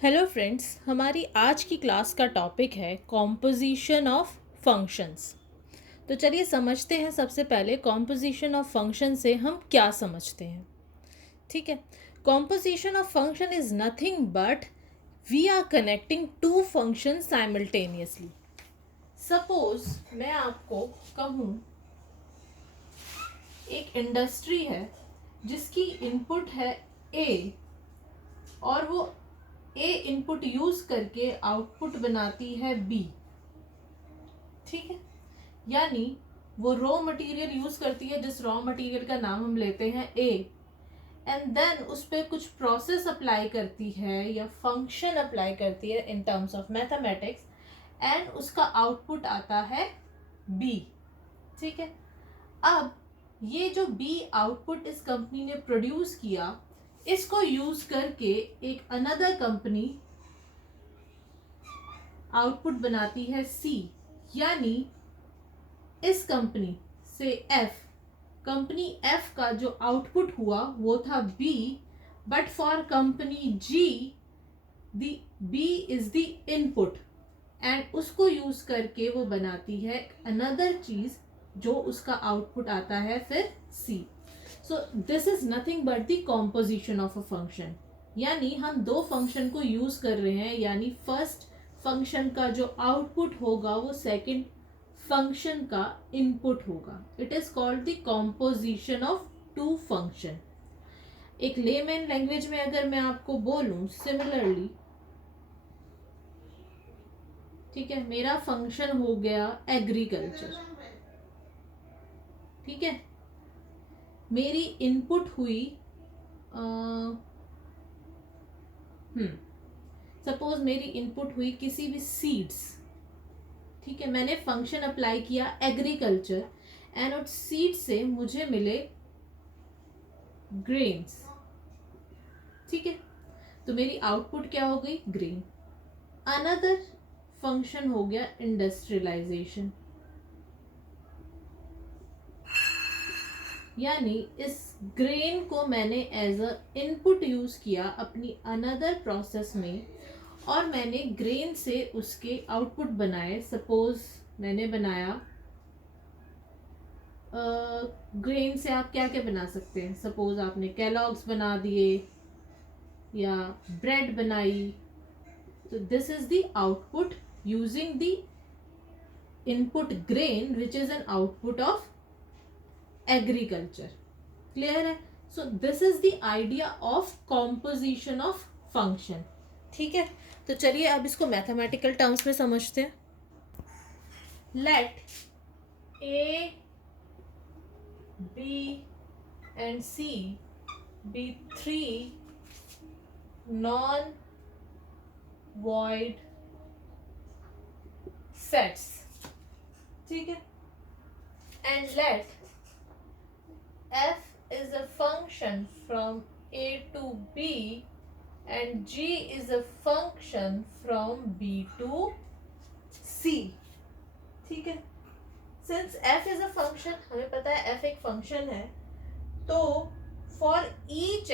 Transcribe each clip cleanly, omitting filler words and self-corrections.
Hello friends, हमारी आज की क्लास का टॉपिक है कॉम्पोजिशन ऑफ फंक्शंस। तो चलिए समझते हैं। सबसे पहले कॉम्पोजिशन ऑफ फंक्शन से हम क्या समझते हैं। ठीक है, composition of function is nothing but we are connecting two function simultaneously. Suppose मैं आपको कहूँ एक इंडस्ट्री है जिसकी इनपुट है ए और वो ए इनपुट यूज करके आउटपुट बनाती है बी। ठीक है, यानी वो रॉ मटेरियल यूज करती है जिस रॉ मटेरियल का नाम हम लेते हैं ए, एंड देन उस पर कुछ प्रोसेस अप्लाई करती है या फंक्शन अप्लाई करती है in terms of mathematics, and उसका आउटपुट आता है बी। ठीक है, अब ये जो बी आउटपुट इस कंपनी ने प्रोड्यूस किया, इसको यूज करके एक अनदर कंपनी आउटपुट बनाती है सी। यानी इस कंपनी से एफ, कंपनी एफ का जो आउटपुट हुआ वो था B, but for company G the B is the input, and उसको यूज करके वो बनाती है अनदर चीज जो उसका आउटपुट आता है फिर C. So this is nothing but the composition of a function. यानी हम दो फंक्शन को यूज कर रहे हैं, यानी फर्स्ट फंक्शन का जो आउटपुट होगा वो सेकंड फंक्शन का इनपुट होगा। It is called the composition of two function. एक लेमैन लैंग्वेज में अगर मैं आपको बोलूं सिमिलरली, ठीक है, मेरा फंक्शन हो गया एग्रीकल्चर। ठीक है, मेरी इनपुट हुई सपोज मेरी इनपुट हुई किसी भी सीड्स। ठीक है, मैंने फंक्शन अप्लाई किया एग्रीकल्चर, एंड उस सीड से मुझे मिले ग्रेन्स। ठीक है, तो मेरी आउटपुट क्या हो गई? ग्रेन। अनदर फंक्शन हो गया इंडस्ट्रियलाइजेशन, यानी इस ग्रेन को मैंने एज अ इनपुट यूज किया अपनी अनदर प्रोसेस में, और मैंने ग्रेन से उसके आउटपुट बनाए। सपोज मैंने बनाया ग्रेन से आप क्या क्या बना सकते हैं। सपोज आपने कैलॉग्स बना दिए या ब्रेड बनाई, तो this is the output using the input grain which is an output of agriculture. Clear है? So this is the idea of composition of function. ठीक है, तो चलिए अब इसको मैथमेटिकल टर्म्स में समझते हैं। Let A B and C be three non void sets. ठीक है, and let f is a function from a to b and g is a function from b to c. ठीक है, since f is a function, हमें पता है f एक function है, तो for each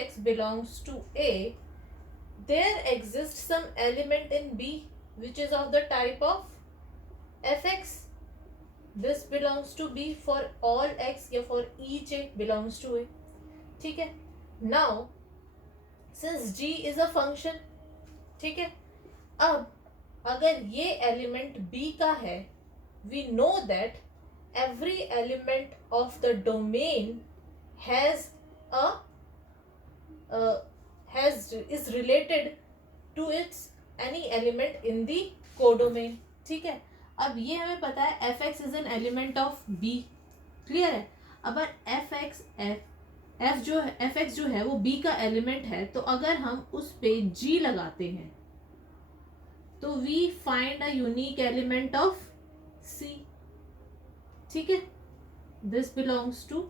x belongs to a, there exists some element in b which is of the type of fx. This belongs to b for all x या for each a belongs to a. ठीक है, now since g is a function, ठीक है, अब अगर ये element b का है, we know that every element of the domain has is related to its any element in the codomain. ठीक है, अब ये हमें पता है f x is an element of B. Clear है? अब एफ एक्स जो है वो बी का एलिमेंट है, तो अगर हम उस पे जी लगाते हैं तो we find a unique element of C. ठीक है, दिस बिलोंग्स टू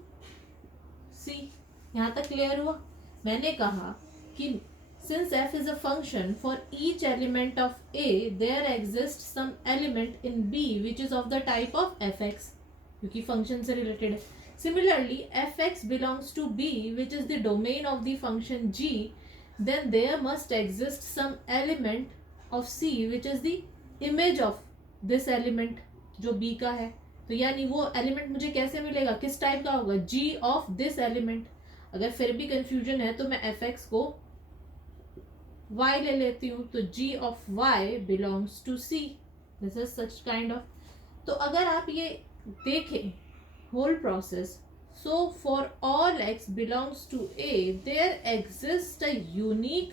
सी। यहां तक क्लियर हुआ? मैंने कहा कि since f is a function, for each element of a there exists some element in b which is of the type of fx, क्योंकि function से रिलेटेड है। Similarly, fx belongs to b, which is the domain of the function g, then there must exist some element of c which is the image of this element जो b का है. तो यानी वो element मुझे कैसे मिलेगा, किस टाइप का होगा, g ऑफ दिस एलिमेंट. अगर फिर भी कंफ्यूजन है तो मैं fx को y ले लेती हूँ, तो g of y belongs to c. This is such kind of. तो अगर आप ये देखें whole process, so for all x belongs to a, there exists a unique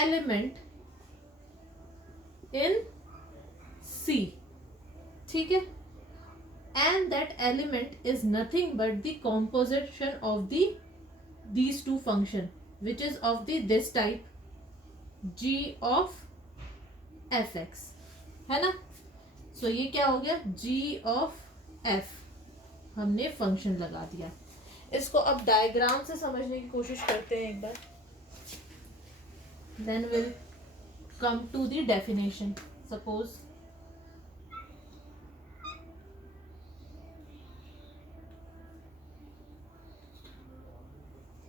element in c. ठीक है, and that element is nothing but the composition of these two function which is of this type g of fx, है ना. सो ये क्या हो गया, g of f हमने function लगा दिया. इसको अब डायग्राम से समझने की कोशिश करते हैं एक बार, then will come to the definition. Suppose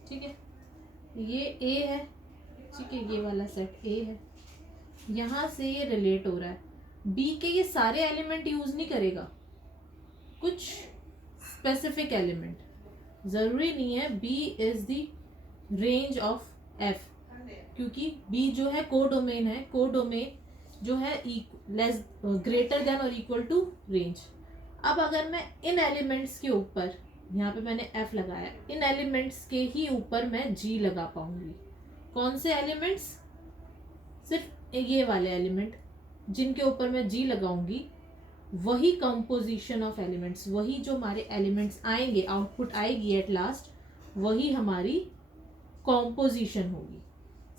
ठीक है, ये a है, ठीक है, ये वाला सेट a है, यहां से ये रिलेट हो रहा है. b के ये सारे एलिमेंट यूज नहीं करेगा, कुछ स्पेसिफिक एलिमेंट. जरूरी नहीं है b is the range of f, क्योंकि b जो है कोडोमेन है. कोडोमेन जो है लेस ग्रेटर देन और इक्वल टू रेंज. अब अगर मैं इन एलिमेंट्स के ऊपर, यहाँ पे मैंने f लगाया, इन एलिमेंट्स के ही ऊपर मैं g लगा पाऊंगी. कौन से एलिमेंट्स, सिर्फ ये वाले एलिमेंट जिनके ऊपर मैं g लगाऊंगी, वही कंपोजिशन ऑफ एलिमेंट्स, वही जो हमारे एलिमेंट्स आएंगे, आउटपुट आएगी एट लास्ट, वही हमारी कंपोजिशन होगी.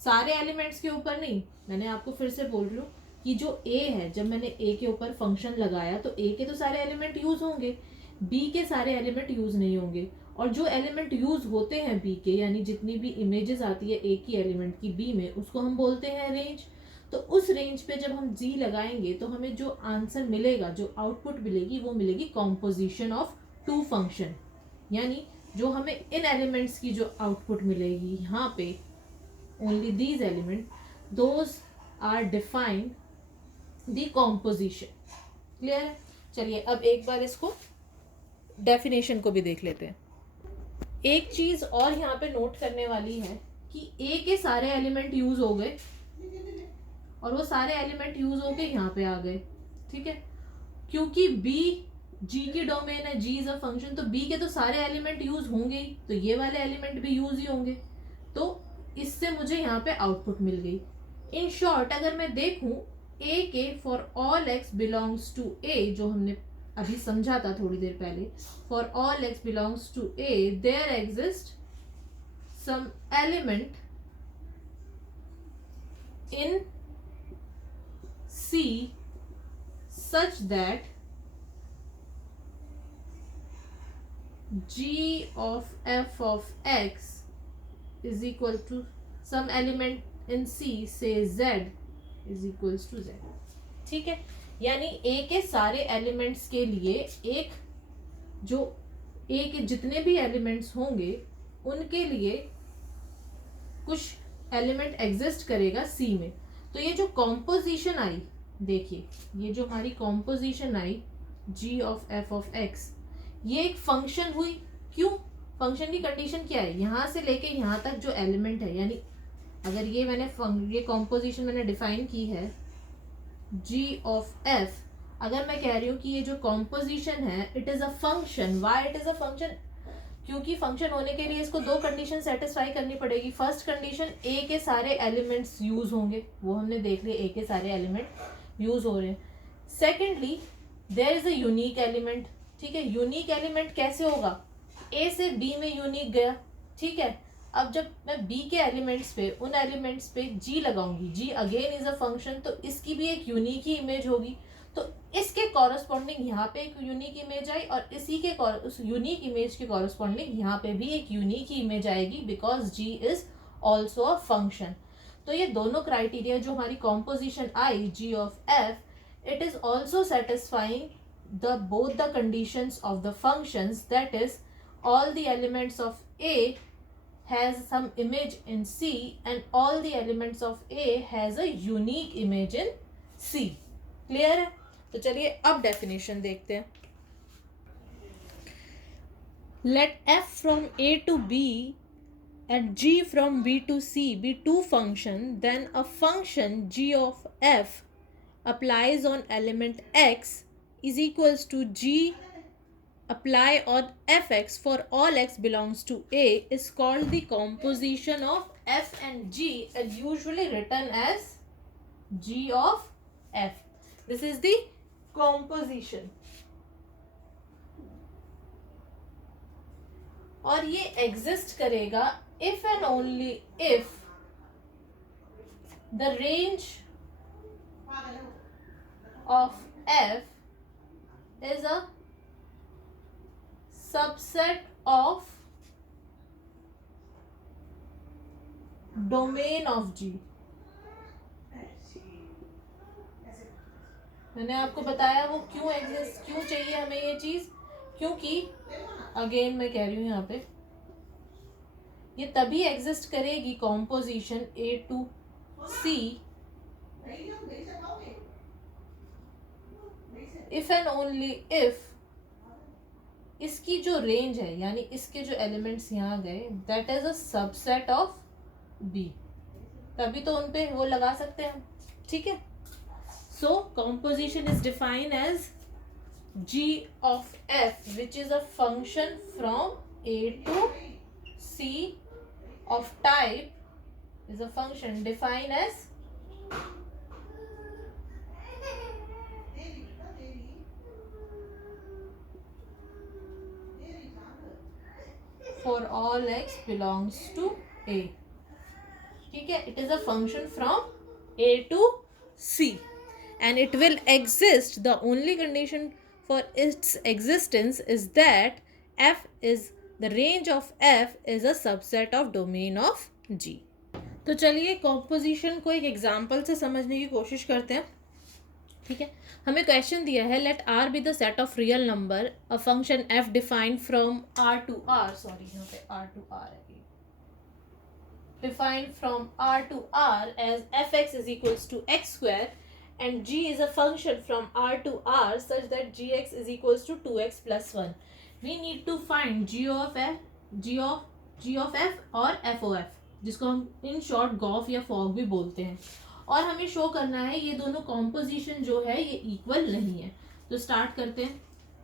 सारे एलिमेंट्स के ऊपर नहीं. मैंने आपको फिर से बोल रही हूँ कि जो a है, जब मैंने a के ऊपर फंक्शन लगाया तो a के तो सारे एलिमेंट यूज होंगे, b के सारे एलिमेंट यूज नहीं होंगे. और जो एलिमेंट यूज होते हैं b के, यानी जितनी भी इमेजेस आती है a की एलिमेंट की b में, उसको हम बोलते हैं रेंज. तो उस रेंज पे जब हम g लगाएंगे तो हमें जो आंसर मिलेगा, जो आउटपुट मिलेगी, वो मिलेगी कॉम्पोजिशन ऑफ टू फंक्शन. यानी जो हमें इन एलिमेंट्स की जो आउटपुट मिलेगी यहाँ पे, only these element, those are define the composition. Clear है. चलिए अब एक बार इसको डेफिनेशन को भी देख लेते हैं. एक चीज और यहाँ पे नोट करने वाली है कि a के सारे एलिमेंट यूज हो गए और वो सारे एलिमेंट यूज होके यहाँ पे आ गए. ठीक है, क्योंकि b g की डोमेन है, g इज अ फंक्शन, तो b के तो सारे एलिमेंट यूज होंगे ही, तो ये वाले एलिमेंट भी यूज ही होंगे. तो इससे मुझे यहाँ पे आउटपुट मिल गई. इन शॉर्ट अगर मैं देखूं a के for all x belongs to a, जो हमने अभी समझा था थोड़ी देर पहले, for all x belongs to a, there exist some element in C such that g of f of x is equal to some element in C, say z is equals to z. ठीक है, यानी a के सारे elements के लिए एक, जो a के जितने भी एलिमेंट्स होंगे उनके लिए कुछ एलिमेंट एग्जिस्ट करेगा C में. तो ये जो कॉम्पोजिशन आई, देखिए ये जो हमारी composition I g of f of x, ये एक फंक्शन हुई. क्यों, फंक्शन की कंडीशन क्या है, यहाँ से लेके यहाँ तक जो एलिमेंट है, यानी अगर ये ये कॉम्पोजिशन मैंने डिफाइन की है g ऑफ f, अगर मैं कह रही हूँ कि ये जो कॉम्पोजिशन है it is a function. Why it is a function, क्योंकि फंक्शन होने के लिए इसको दो कंडीशन सेटिस्फाई करनी पड़ेगी. फर्स्ट कंडीशन, a के सारे एलिमेंट्स यूज होंगे, वो हमने देख लिया, a के सारे एलिमेंट यूज हो रहे हैं. Secondly, there is a unique element. ठीक है, यूनिक एलिमेंट कैसे होगा, a से b में यूनिक गया. ठीक है, अब जब मैं b के एलिमेंट्स पे, उन एलिमेंट्स पे g लगाऊंगी, g again is a function, तो इसकी भी एक यूनिक ही इमेज होगी. तो इसके कॉरस्पॉन्डिंग यहाँ पे एक यूनिक इमेज आई, और इसी के उस यूनिक इमेज के कॉरस्पॉन्डिंग यहाँ पे भी एक यूनिक ही इमेज आएगी, because g is also a function. तो ये दोनों क्राइटेरिया जो हमारी composition I g of f, it is also satisfying both the conditions of the functions, that is all the elements of A has some image in C and all the elements of A has a unique image in C. Clear है? तो चलिए अब definition देखते हैं. Let f from A to B and g from B to C be two functions, then a function g of f applies on element x is equals to g apply on fx for all x belongs to A is called the composition of f and g and usually written as g of f. This is the composition. और ये exist करेगा if and only if the range of f is a subset of domain of G. मैंने आपको बताया वो क्यों exist, क्यों चाहिए हमें ये चीज, क्योंकि अगेन मैं कह रही हूं यहाँ पे ये तभी एग्जिस्ट करेगी composition A to C if and only if इसकी जो रेंज है यानी इसके जो एलिमेंट्स यहाँ गए that is a subset of B, तभी तो उन पे वो लगा सकते हैं. ठीक है. So composition is defined as G of f which is a function from A to C of type is a function defined as for all x belongs to A. ठीक है. It is a function from A to C and it will exist. The only condition for its existence is that f is the range of f is a subset of domain of G. तो चलिए composition को एक example से समझने की कोशिश करते हैं. ठीक है. हमें क्वेश्चन दिया है let R be the set of real number a function f defined from R to R. Sorry यहाँ पे R to R है. Defined from R to R as fx is equals to x square and g is a function from R to R such that gx is equals to 2x plus 1. We need to find g of f और f of f जिसको हम in short Gauff या fog भी बोलते हैं. और हमें show करना है ये दोनों कॉम्पोजिशन जो है ये इक्वल नहीं है. तो स्टार्ट करते हैं.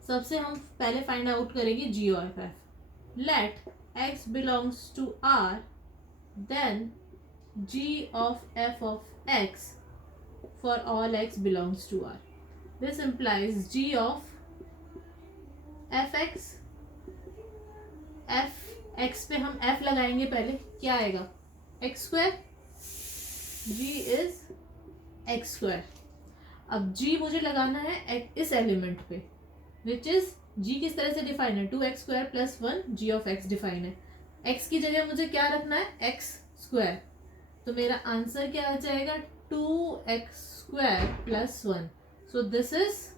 सबसे हम पहले फाइंड आउट करेंगे G of F. Let x belongs to R then g of f of x for all x belongs to R. This implies g of fx f x पे हम f लगाएंगे पहले क्या आएगा x square. g is x square. अब g मुझे लगाना है इस एलिमेंट पे विच इज g किस तरह से डिफाइन है 2x square plus 1 g of x define है. x की जगह मुझे क्या रखना है x स्क्वायर. तो मेरा आंसर क्या आ जाएगा 2x square plus 1. So this is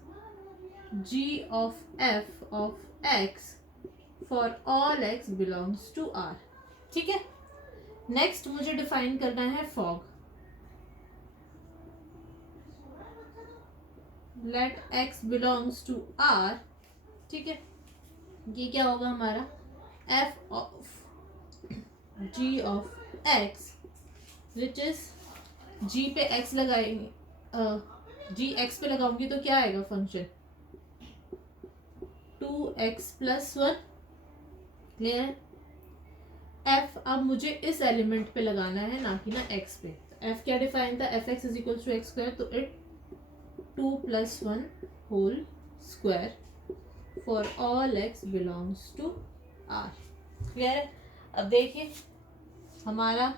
g of f of x for all x belongs to R. ठीक है. नेक्स्ट मुझे डिफाइन करना है fog. Let x belongs to R. ठीक है. ये क्या होगा हमारा f of g of x which is g पे x लगाएंगे g x पे लगाऊंगी तो क्या आएगा function 2x plus 1. Clear. f अब मुझे इस एलिमेंट पे लगाना है ना कि ना x पे. f क्या डिफाइन था F x is equal to x square. तो it 2 plus 1 whole square for all x belongs to R. Clear है. अब देखिए हमारा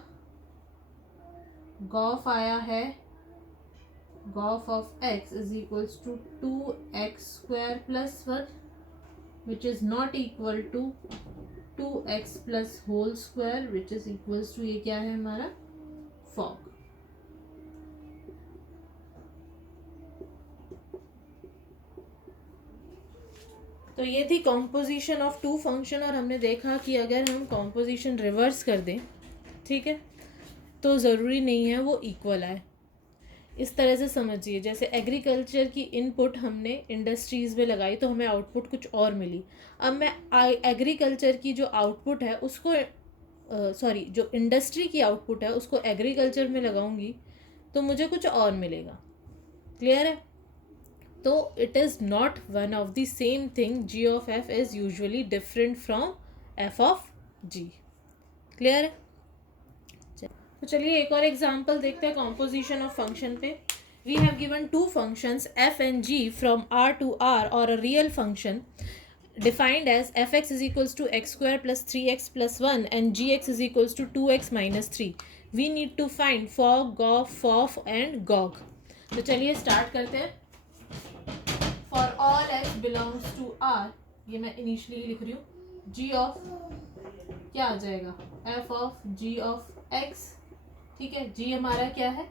गॉफ आया है gof of x is equals to 2x square plus 1 which is not equal to 2x plus whole square which is equals to ये क्या है हमारा फॉग. तो ये थी कॉम्पोजिशन ऑफ टू फंक्शन, और हमने देखा कि अगर हम कॉम्पोजिशन रिवर्स कर दें, ठीक है, तो ज़रूरी नहीं है वो इक्वल आए। इस तरह से समझिए, जैसे एग्रीकल्चर की इनपुट हमने इंडस्ट्रीज़ में लगाई तो हमें आउटपुट कुछ और मिली। अब मैं एग्रीकल्चर की जो आउटपुट है उसको जो इंडस्ट्री की आउटपुट है उसको एग्रीकल्चर में लगाऊंगी तो मुझे कुछ और मिलेगा। क्लियर है? तो it is not one of the same thing. G of F is usually different from F of G. Clear है? तो चलिए एक और एग्जांपल देखते हैं कॉम्पोजिशन ऑफ फंक्शन पे। We have given two functions F and G from R to R और a real function defined as fx is equals to x square plus 3x plus 1 and gx is equals to 2x minus 3. We need to find fog, gof, fof and gog. तो चलिए start करते हैं। For all x belongs to R, ये मैं initially लिख रही हूँ, g of क्या आ जाएगा, f of g of x, ठीक है। g हमारा क्या है,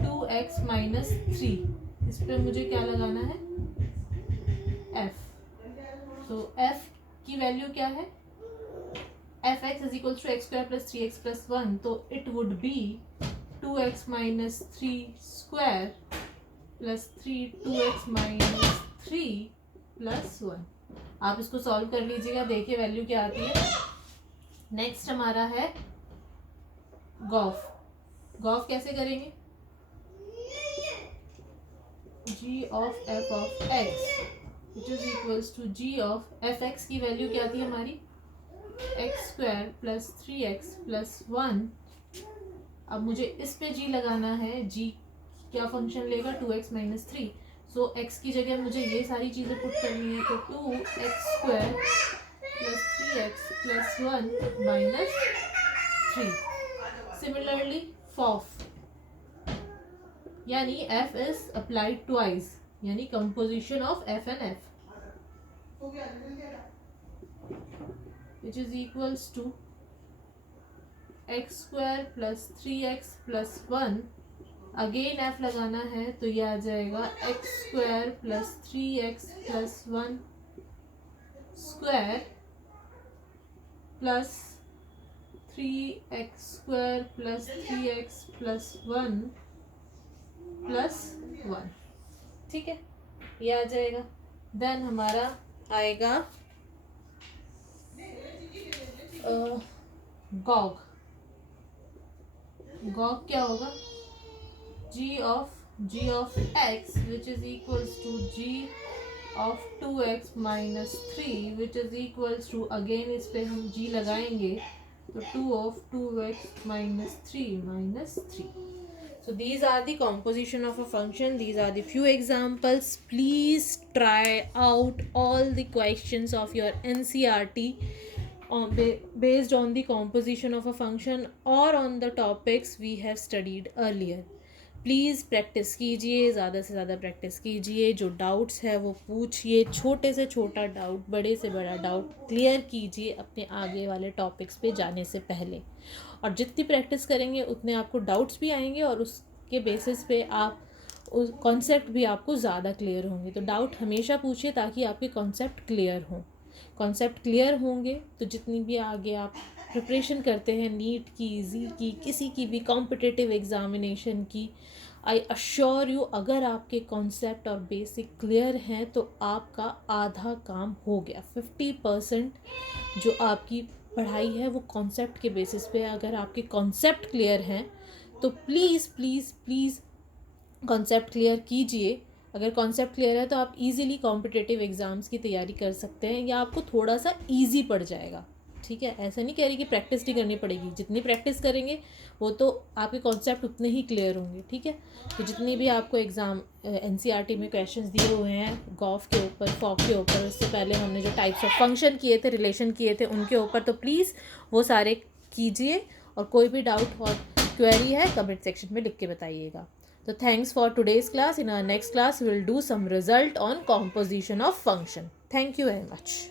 2x minus 3, इस पर मुझे क्या लगाना है, f। तो f की वैल्यू क्या है, f x is equal to x square plus 3x plus 1, तो it would be 2x minus 3 square plus 3 2x minus 3 plus 1। आप इसको सॉल्व कर लीजिएगा, देखिए वैल्यू क्या आती है। नेक्स्ट हमारा है गॉफ। गॉफ कैसे करेंगे, g of f of x which is equals to g of fx की वैल्यू क्या थी हमारी, x square plus 3x plus 1। अब मुझे इस पे g लगाना है, g क्या फंक्शन लेगा, 2x माइनस 3। सो x की जगह मुझे ये सारी चीज़ें पुट करनी है, तो 2x square plus 3x plus 1 minus 3। Similarly fof, यानी f इज अप्लाइड ट्वाइस, यानी composition of f and f which is equals to x square plus 3x plus 1। Again f लगाना है तो ये आ जाएगा x square plus 3x plus 1 square plus 3x square plus 3x plus 1 plus 1, ठीक है, ये आ जाएगा। देन हमारा आएगा गॉग। गॉग क्या होगा, g of x which is equals to g of 2x minus 3 which is equals to, again इस पे हम g लगाएंगे तो 2 of 2x minus 3 minus 3। So these are the composition of a function. These are the few examples. Please try out all the questions of your NCERT based on the composition of a function or on the topics we have studied earlier. Please practice कीजिए, ज़्यादा से ज़्यादा practice कीजिए, जो doubts है वो पूछिए, छोटे से छोटा डाउट, बड़े से बड़ा डाउट क्लियर कीजिए अपने आगे वाले टॉपिक्स पे जाने से पहले। और जितनी प्रैक्टिस करेंगे उतने आपको डाउट्स भी आएंगे और उसके बेसिस पे आप उस कॉन्सेप्ट भी आपको ज़्यादा क्लियर होंगे। तो डाउट हमेशा पूछिए ताकि आपके कॉन्सेप्ट क्लियर हों। कॉन्सेप्ट क्लियर होंगे तो जितनी भी आगे आप प्रिपरेशन करते हैं, नीट की, जी की, किसी की भी कॉम्पिटिटिव एग्जामिनेशन की, आई अश्योर यू अगर आपके कॉन्सेप्ट और बेसिक क्लियर हैं तो आपका आधा काम हो गया। 50% जो आपकी पढ़ाई है वो कॉन्सेप्ट के बेसिस पे। अगर आपके कॉन्सेप्ट क्लियर हैं तो please please please concept clear कीजिए। अगर कॉन्सेप्ट क्लियर है तो आप इजीली कॉम्पिटिटिव एग्ज़ाम्स की तैयारी कर सकते हैं या आपको थोड़ा सा इजी पड़ जाएगा। ठीक है, ऐसा नहीं कह रही कि प्रैक्टिस नहीं करनी पड़ेगी, जितनी प्रैक्टिस करेंगे वो तो आपके कॉन्सेप्ट उतने ही क्लियर होंगे। ठीक है, तो जितनी भी आपको एग्ज़ाम NCERT में क्वेश्चंस दिए हुए हैं गॉफ के ऊपर, फॉक के ऊपर, उससे पहले हमने जो टाइप्स ऑफ फंक्शन किए थे, रिलेशन किए थे, उनके ऊपर, तो प्लीज़ वो सारे कीजिए। और कोई भी डाउट और क्वेरी है कमेंट सेक्शन में लिख के बताइएगा। So thanks for today's class. In our next class, we will do some result on composition of function. Thank you very much.